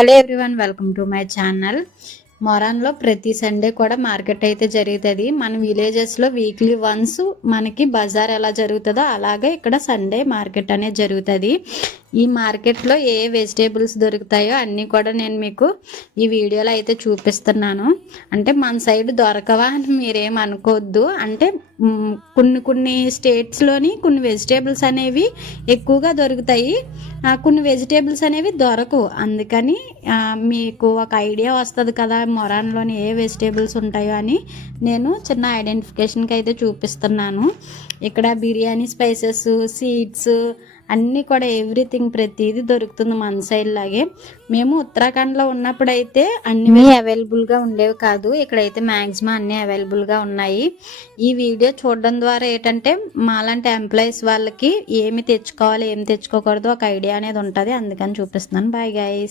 Hello everyone, welcome to my channel. మొరాన్లో ప్రతి Sunday కూడా మార్కెట్ అయితే జరుగుతుంది. మన విలేజెస్లో వీక్లీ వన్స్ మనకి బజార్ ఎలా జరుగుతుందో అలాగే ఇక్కడ సండే మార్కెట్ అనేది జరుగుతుంది. ఈ మార్కెట్లో ఏ వెజిటేబుల్స్ దొరుకుతాయో అన్నీ కూడా నేను మీకు ఈ వీడియోలో అయితే చూపిస్తున్నాను. అంటే మన సైడ్ దొరకవా అని మీరేం అనుకోవద్దు. అంటే కొన్ని స్టేట్స్లోని కొన్ని వెజిటేబుల్స్ అనేవి ఎక్కువగా దొరుకుతాయి, కొన్ని వెజిటేబుల్స్ అనేవి దొరకవు. అందుకని మీకు ఒక ఐడియా వస్తుంది కదా మొరాన్లోని ఏ వెజిటేబుల్స్ ఉంటాయో అని నేను చిన్న ఐడెంటిఫికేషన్కి అయితే చూపిస్తున్నాను. ఇక్కడ బిర్యానీ స్పైసెస్, సీడ్స్ అన్నీ కూడా ఎవ్రీథింగ్ ప్రతిదీ దొరుకుతుంది మన సైడ్ లాగే. మేము ఉత్తరాఖండ్లో ఉన్నప్పుడు అయితే అన్నీ అవైలబుల్గా ఉండేవి కాదు. ఇక్కడైతే మ్యాక్సిమం అన్నీ అవైలబుల్గా ఉన్నాయి. ఈ వీడియో చూడడం ద్వారా ఏంటంటే మాలాంటి ఎంప్లాయీస్ వాళ్ళకి ఏమి తెచ్చుకోవాలి ఏమి తెచ్చుకోకూడదు ఒక ఐడియా అనేది ఉంటుంది. అందుకని చూపిస్తున్నాను. Bye guys.